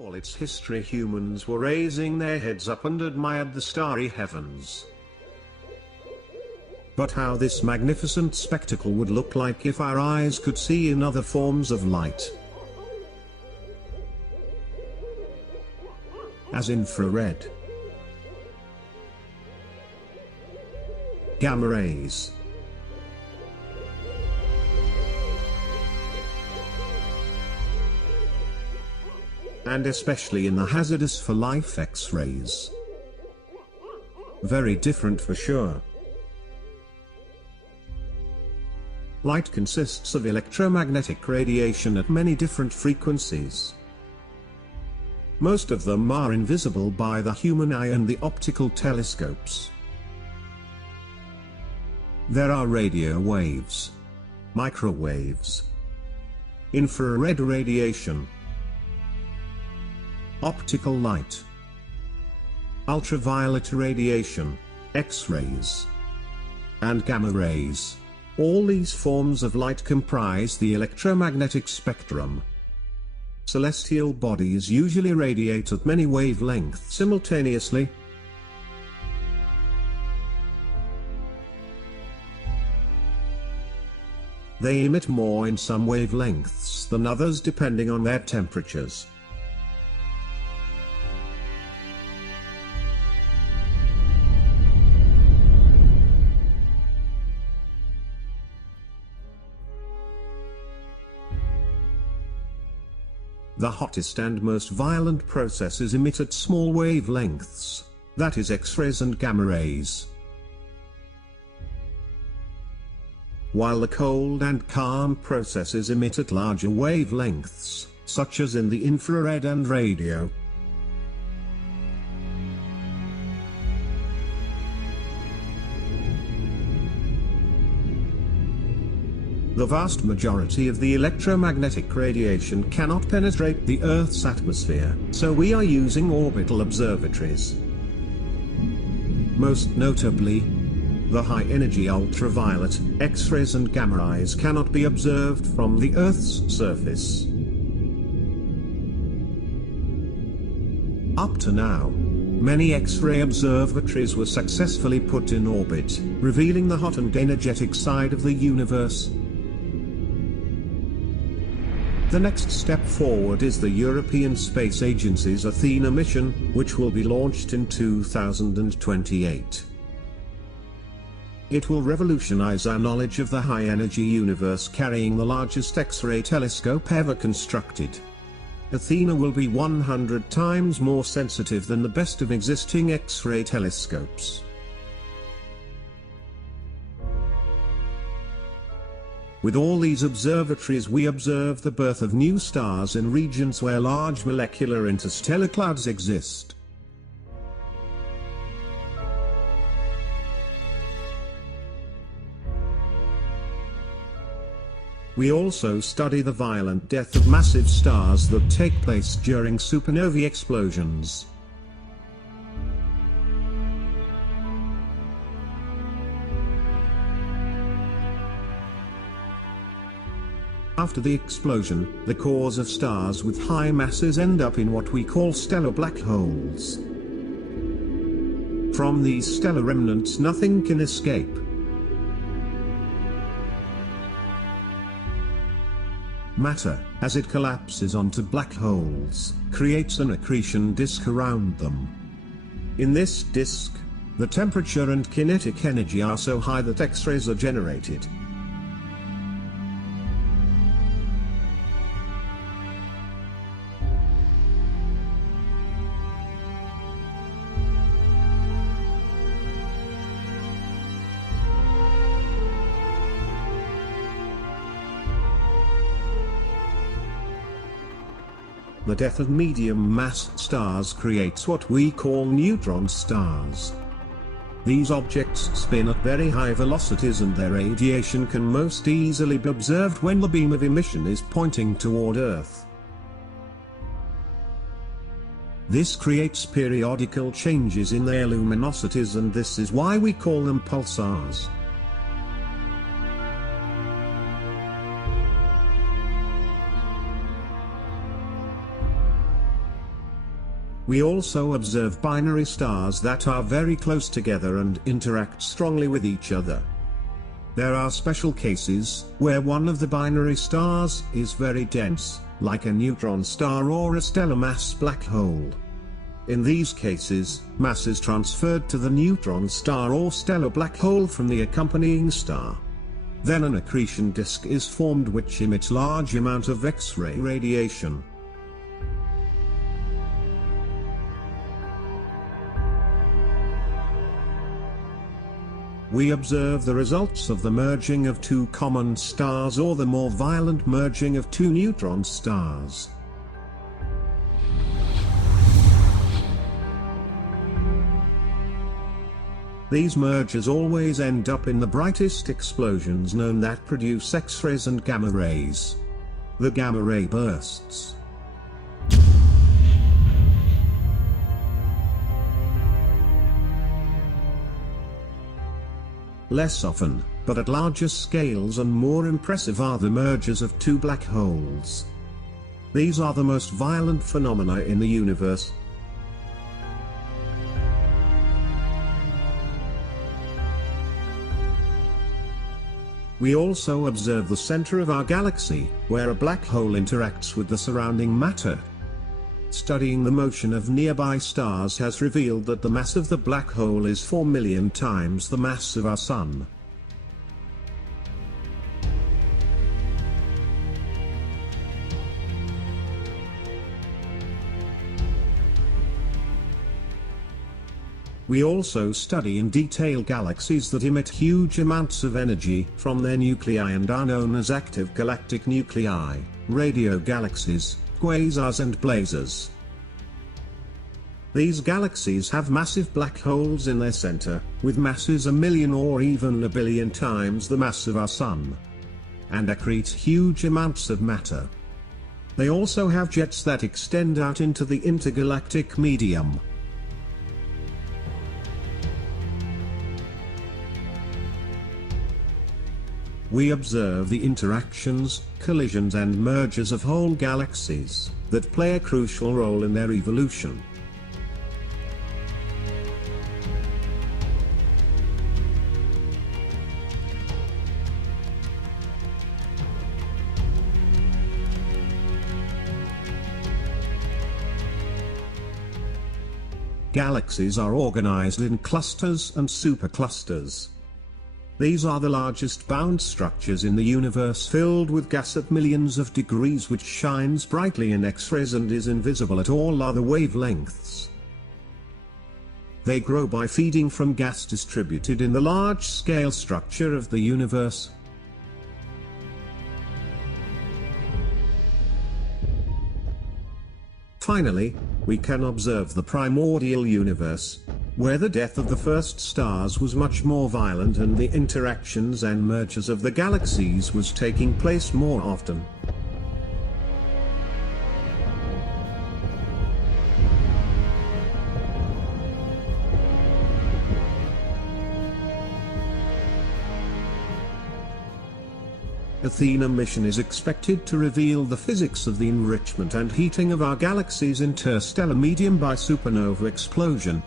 all its history, humans were raising their heads up and admired the starry heavens. But how this magnificent spectacle would look like if our eyes could see in other forms of light, as infrared, gamma rays, and especially in the hazardous for life X-rays. Very different for sure. Light consists of electromagnetic radiation at many different frequencies. Most of them are invisible by the human eye and the optical telescopes. There are radio waves, microwaves, infrared radiation, optical light, ultraviolet radiation, X-rays, and gamma rays. All these forms of light comprise the electromagnetic spectrum. Celestial bodies usually radiate at many wavelengths simultaneously. They emit more in some wavelengths than others depending on their temperatures. The hottest and most violent processes emit at small wavelengths, that is X-rays and gamma rays. While the cold and calm processes emit at larger wavelengths, such as in the infrared and radio. The vast majority of the electromagnetic radiation cannot penetrate the Earth's atmosphere, so we are using orbital observatories. Most notably, the high-energy ultraviolet, X-rays and gamma rays cannot be observed from the Earth's surface. Up to now, many X-ray observatories were successfully put in orbit, revealing the hot and energetic side of the universe. The next step forward is the European Space Agency's ATHENA mission, which will be launched in 2028. It will revolutionize our knowledge of the high-energy universe, carrying the largest X-ray telescope ever constructed. ATHENA will be 100 times more sensitive than the best of existing X-ray telescopes. With all these observatories we observe the birth of new stars in regions where large molecular interstellar clouds exist. We also study the violent death of massive stars that take place during supernovae explosions. After the explosion, the cores of stars with high masses end up in what we call stellar black holes. From these stellar remnants nothing can escape. Matter, as it collapses onto black holes, creates an accretion disk around them. In this disk, the temperature and kinetic energy are so high that X-rays are generated. The death of medium-mass stars creates what we call neutron stars. These objects spin at very high velocities and their radiation can most easily be observed when the beam of emission is pointing toward Earth. This creates periodical changes in their luminosities, and this is why we call them pulsars. We also observe binary stars that are very close together and interact strongly with each other. There are special cases where one of the binary stars is very dense, like a neutron star or a stellar mass black hole. In these cases, mass is transferred to the neutron star or stellar black hole from the accompanying star. Then an accretion disk is formed which emits large amount of X-ray radiation. We observe the results of the merging of two common stars or the more violent merging of two neutron stars. These mergers always end up in the brightest explosions known that produce X-rays and gamma rays. The gamma ray bursts. Less often, but at larger scales and more impressive, are the mergers of two black holes. These are the most violent phenomena in the universe. We also observe the center of our galaxy, where a black hole interacts with the surrounding matter. Studying the motion of nearby stars has revealed that the mass of the black hole is 4 million times the mass of our Sun. We also study in detail galaxies that emit huge amounts of energy from their nuclei and are known as active galactic nuclei, radio galaxies, quasars and blazars. These galaxies have massive black holes in their center, with masses 1 million or even 1 billion times the mass of our Sun, and accrete huge amounts of matter. They also have jets that extend out into the intergalactic medium. We observe the interactions, collisions and mergers of whole galaxies, that play a crucial role in their evolution. Galaxies are organized in clusters and superclusters. These are the largest bound structures in the universe, filled with gas at millions of degrees, which shines brightly in X-rays and is invisible at all other wavelengths. They grow by feeding from gas distributed in the large-scale structure of the universe. Finally, we can observe the primordial universe, where the death of the first stars was much more violent and the interactions and mergers of the galaxies was taking place more often. ATHENA mission is expected to reveal the physics of the enrichment and heating of our galaxy's interstellar medium by supernova explosion.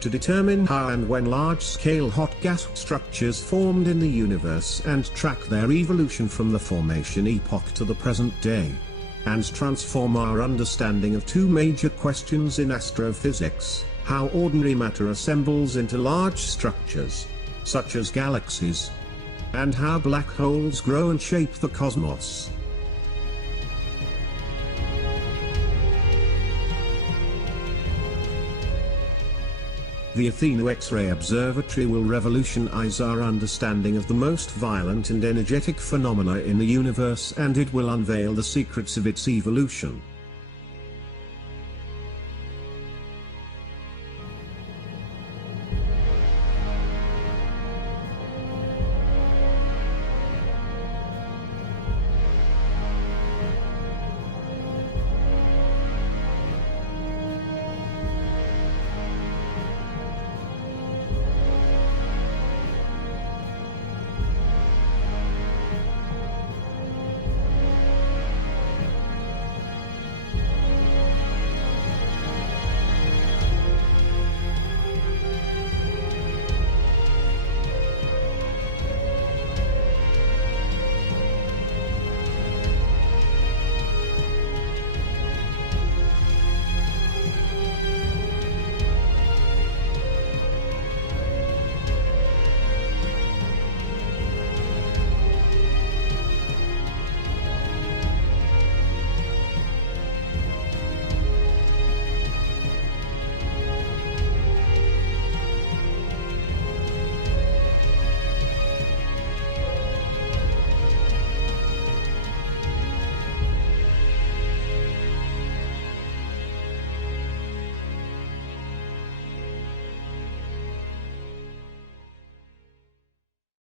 To determine how and when large-scale hot gas structures formed in the universe and track their evolution from the formation epoch to the present day, and transform our understanding of two major questions in astrophysics: how ordinary matter assembles into large structures, such as galaxies, and how black holes grow and shape the cosmos. The ATHENA X-ray Observatory will revolutionize our understanding of the most violent and energetic phenomena in the universe, and it will unveil the secrets of its evolution.